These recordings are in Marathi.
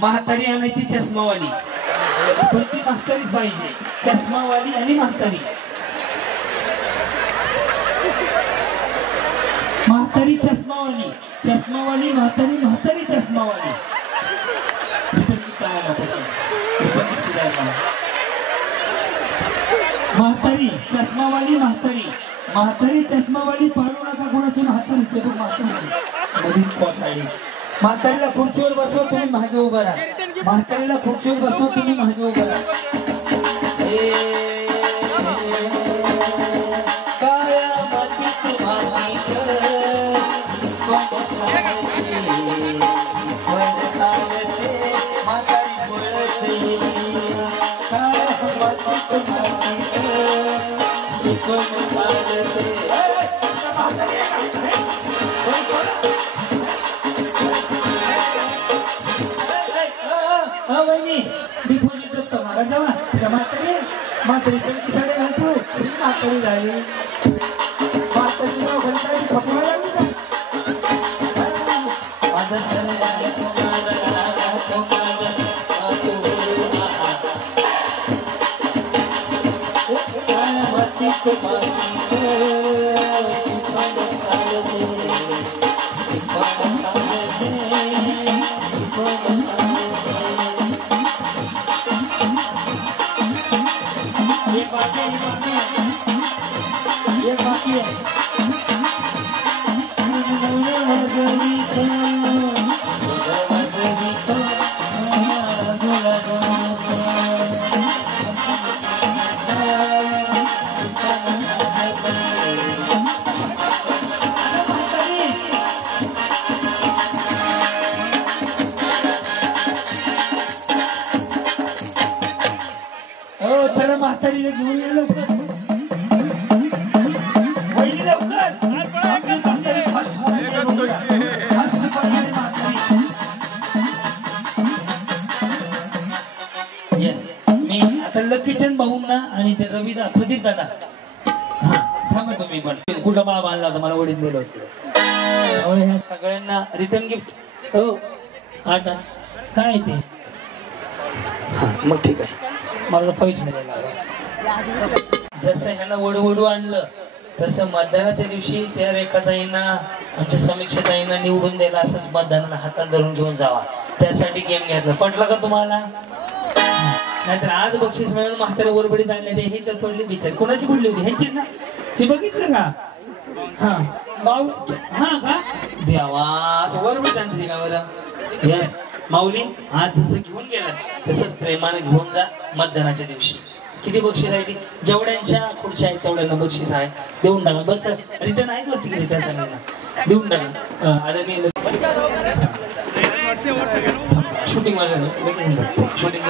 म्हातारी आणायची चष्मावाली, पण ती म्हातारीच पाहिजे, चष्मावाली आणि म्हातारी. म्हातारी चष्मावाली, चष्मावाली म्हातारी, म्हातारी चष्मावाली. म्हातारी चष्मावाली, म्हातारी म्हातारी चष्मावाली. पाडू नका कोणाची म्हातारी, ते पण म्हातारी कोसाळी. म्हातारीला खुर्चीवर बसवा, तुम्ही मागे उभा राहा. म्हातारीला खुर्चीवर बसवा, तुम्ही मागे उभा राहा. म्हातारी चलकी साडे घालतो, म्हातारी झाली. म्हातारी पकवा लागली का? चला म्हातारीला घेऊन ये लवकर. मी आता लकीचंद भाऊंना आणि ते रविदा प्रदीप दादा, हा थांबा तुम्ही पण. कुठं बाबा आणला होता, मला वडील दिलं होतं. ह्या सगळ्यांना रिटर्न गिफ्ट. हो आता काय ते, हा मग ठीक आहे, मला पैसे नाही द्यायला. जसं ह्याला वडवडू आणलं तसं मतदानाच्या दिवशी त्या रेखाताईंना, आमच्या समीक्षाताईंना निवडून द्यायला असंच मतदानाला हातात धरून घेऊन जावा. त्यासाठी गेम घेतला. पटलं का तुम्हाला? नाहीतर आज बक्षीस मिळून म्हातारे वरबडीत आणले ते, ही तर पडली बिचारी. कोणाची पडली होती? ह्यांचीच ना. ते बघितलं का? हा माऊ, हा का देवा, असं वरबडीत आणते का बरं? यस माऊली, आज जसं घेऊन गेला तसंच प्रेमानं घेऊन जा मतदानाच्या दिवशी. किती बक्षीस आहे? ती जेवढ्यांच्या खुर्च्या आहेत तेवढ्यांना बक्षीस आहे. देऊन टाका. बस रिटर्न आहेत वरती की रिटर्न सांगायला देऊन टाका. आता मी शूटिंग शूटिंग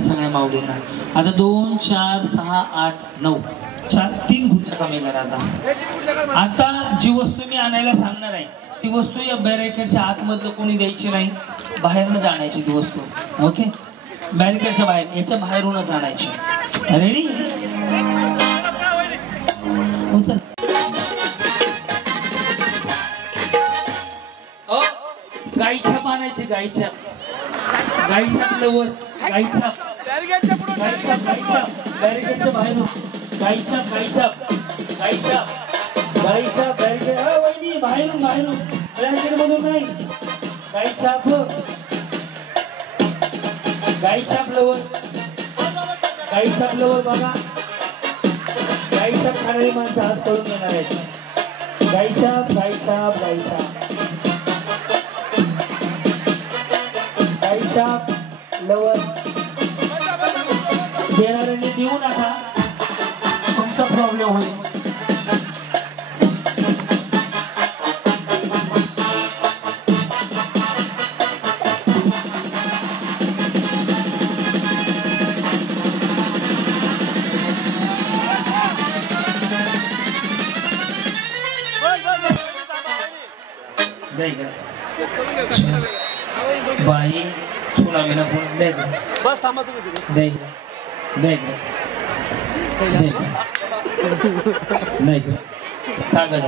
सगळ्या माऊलींना. आता 2 4 6 8 9 3 खुर्च्या कमी करा. आता जी वस्तू मी आणायला सांगणार आहे ती वस्तू या बॅरिकेडच्या आतमधलं कोणी द्यायची नाही, बाहेरनच आणायची ती वस्तू. ओके, बॅरिकेडच्या बाहेर, याच्या बाहेरूनच आणायची. रेडी? चल. गाईछाप आणायची. गाईछाप लवर, गाईछाप बॅरिकेडच्या बाहेरून. गाईछाप बॅरिकेड वहिनी बाहेरून बॅरिकेड मधून नाही. गाईछाप लवर बघा. गाईछाप खाणारी माणसं आज करून येणार आहेत. गाईछाप लवर देणाऱ्यांनी देऊ नका, तुमचा प्रॉब्लेम होईल. बाई चुना बिना कोण द्यायचं बस थांबा तुम्ही द्यायचं द्यायचं द्यायचं कागद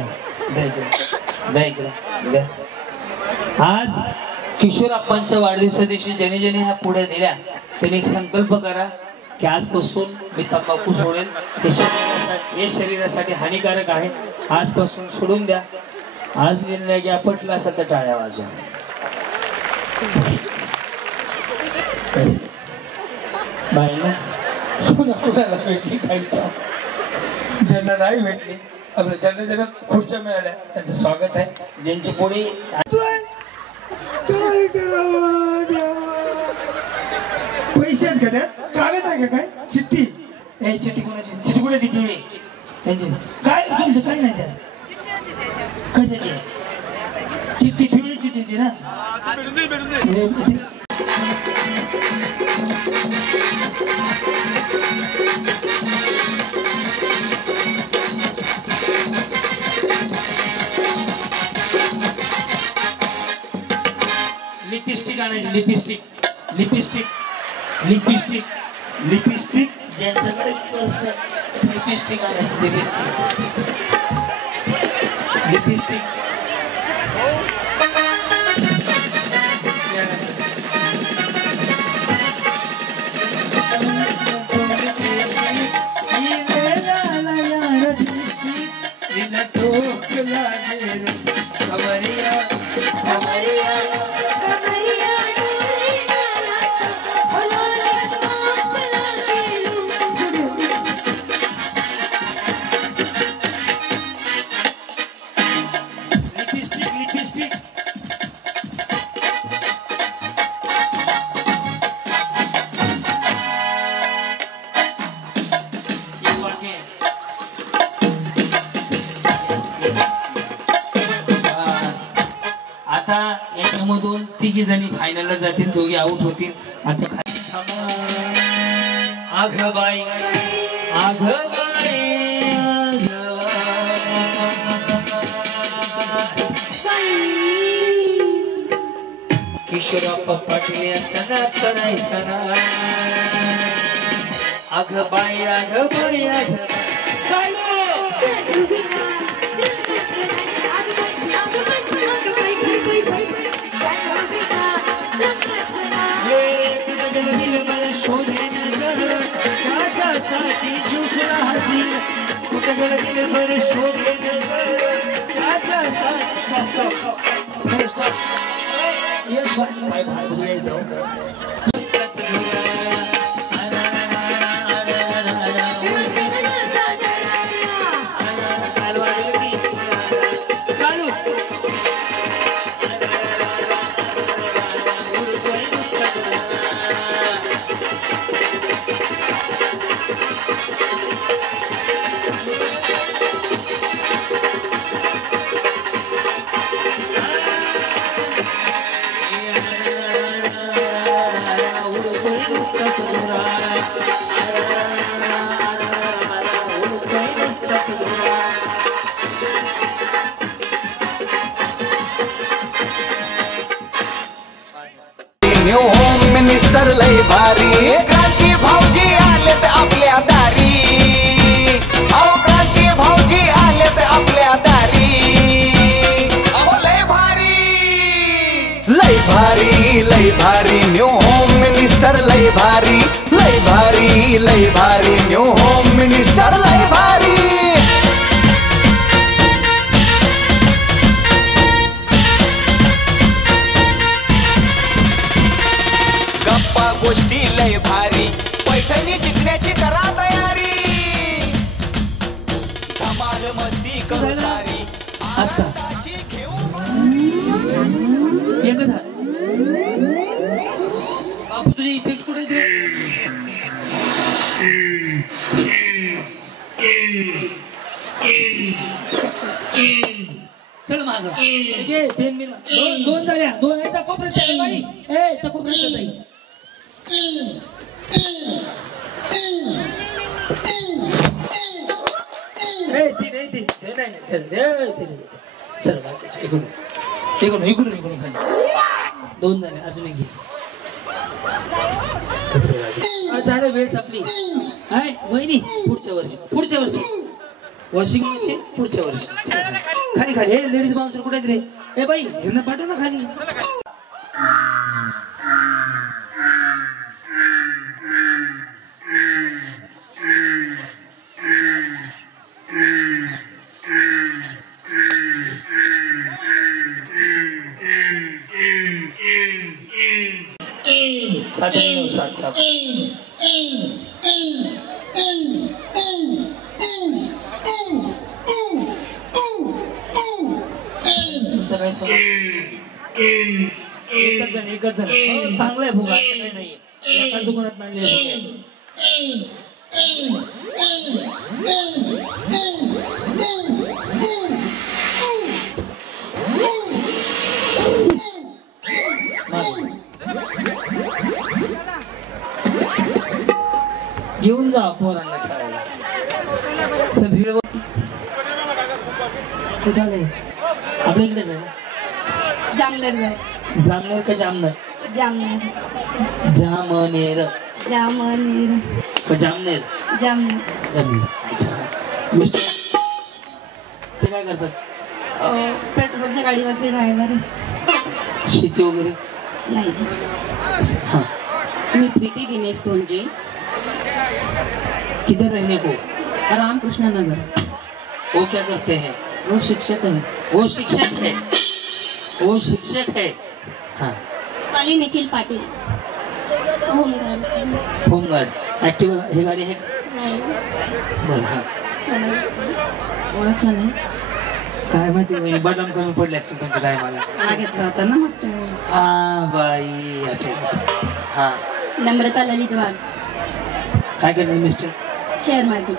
द्यायचं द्यायचं द्या. आज किशोरप्पांच्या वाढदिवसा दिवशी ज्याने ज्याने ह्या पुढे दिल्या त्याने एक संकल्प करा की आजपासून मी तंबाखू सोडेल. हे शरीरासाठी हानिकारक आहे. आजपासून सोडून द्या. आज निर्णय घ्या. पटला असेल तर टाळ्या वाजवा. बाईला कुणाला भेटली खायचा ज्यांना नाही भेटली आपल्या ज्यांना ज्यांना खुर्च्या मिळाल्या त्यांचं स्वागत आहे. ज्यांची पुढे पैसे आहेत का त्या कागद आहे का काय चिठ्ठी ए चिठ्ठी कोणाची चिठ्ठी कुठे ती पिवळी त्यांची काय तुमचं काय नाही त्या कशाची चिठ्ठी पिवळी चिठ्ठी ती ना लिपस्टिक आणायची लिपस्टिक लिपस्टिक लिपस्टिक लिपस्टिक ज्यांच्याकडे लिपस्टिक आणायची लिपस्टिक लिपस्टिक आता याच्यामधून तिघी जणी फायनलला जातील. दोघी आउट होतील. आता आघबाई आघबाई किशोरप्पा पाटील यांचा करायचा ना आघबाई आघबाई न्यू होम मिनिस्टर लय भारी क्रांती भाऊजी आलेत आपल्या दारी. अहो क्रांती भाऊजी आलेत आपल्या दारी. अहो लय भारी लय भारी लय भारी न्यू होम मिनिस्टर लय भारी लय भारी लय भारी न्यू होम मिनिस्टर लय भारी. गप्पा गोष्टी लय भारी पैठणी जिंकण्याची करा तयारी. धमाल मस्ती करू सारी आताची घेऊ बापू तुझे इफेक्ट कुठे दे चल माग दोन झाल्या दोन कोपऱ्यात बाई ए त्या कोपऱ्यात जाई चल इकडून इकडून इकडून खाली 2 झाले अजून एक घे झालं वेळ संपली हाय वहिनी पुढच्या वर्षी वॉशिंग मशीन पुढच्या वर्षी खाली खाली हे लेडीज बाउन्सर कुठे रे ए बाई यांना पाठव ना खाली सात तुमचं काय सवय एकच जण चांगलं आहे फुगा असं काही नाहीये एका दुकानात मांडले घेऊन जा पोरांना खेळायला सर हिरव कुठं आहे आपल्या इकडेच आहे जामनेर जामनेर का जामनेर जामनेर जामनेर जामनेर का जामनेर जामनेर जामनेर अच्छा मिस्टर ते काय करतात पेट्रोलच्या गाडीवरती ड्रायव्हर आहे शेती वगैरे नहीं हाँ मैं प्रीति दिनेश सोलजे किधर रहने को रामकृष्ण नगर वो क्या करते हैं वो शिक्षक है वो शिक्षक है हाँ पाली Nikhil Patil home guard home guard active ही गाडी आहे का नाही बरं हा ओळखलं नाही काय माहिती वहिनी बदाम कमी पडले असतील तुमच्या काय मला मागितलं होतं ना मागच्या वेळी. हा बाई आठवलं हा नम्रता ललित वाघ काय करतात mister share market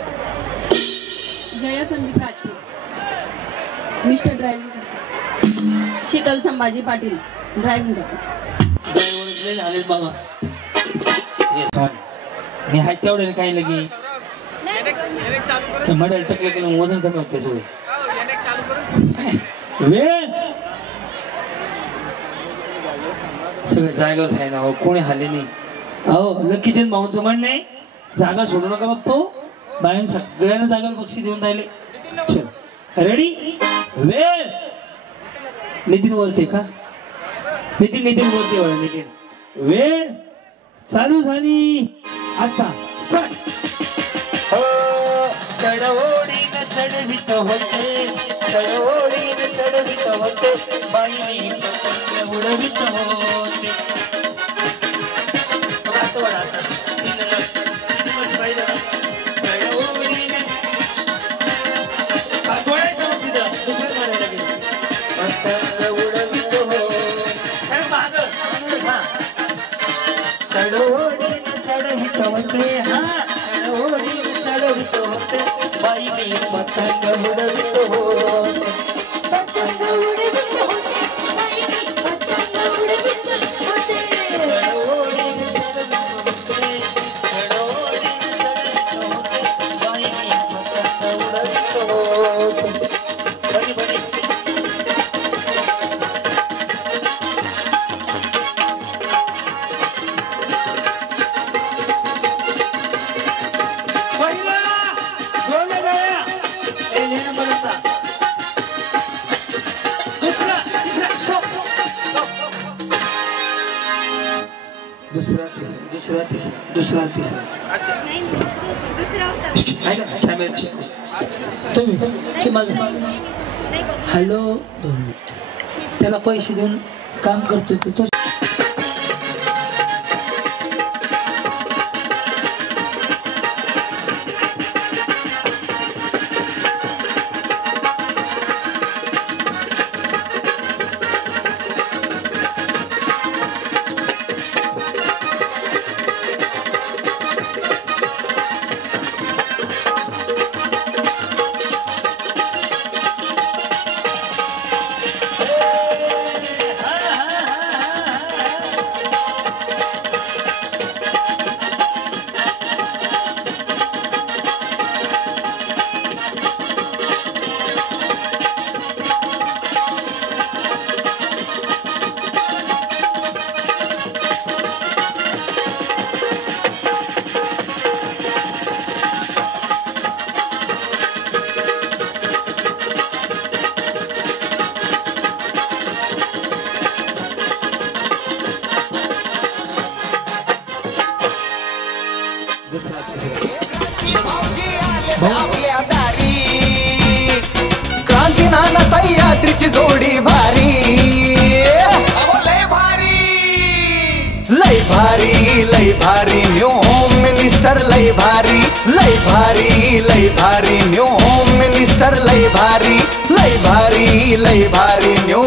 Jaya Sandeep Rajput mister driving करतात शीतल संभाजी पाटील ड्रायव्हिंग करतात ड्रायव्हर झाले बाबा मी हाय तेवढे काही लगी मडेल टकलं केलं वजन कमी होते त्याचं वेळ सगळे जागेवर आहे ना हो कोणी हल्ले नाही अहो लकीचंद भाऊंचं म्हणणं आहे जागा सोडू नका बाप्पा बाहेर सगळ्यांना जागेवर बक्षीस देऊन राहिले चल रेडी वेळ नितीन वरती का नितीन वरती वळ नितीन वेळ चालू झाली आता स्टार्ट चढवडीन चढवित होते चढवडीन चढवित होते बाई उडवित होते दुसरा तिसरा कॅमेराची तुम्ही हॅलो 2 मिनिट त्याला पैसे देऊन काम करतोय तो आपल्या दारी क्रांती नाना सह्याद्रीची जोडी भारी अहो लय भारी लय भारी लय भारी न्यू होम मिनिस्टर लय भारी लय भारी लय भारी न्यू होम मिनिस्टर लय भारी लय भारी लय भारी न्यू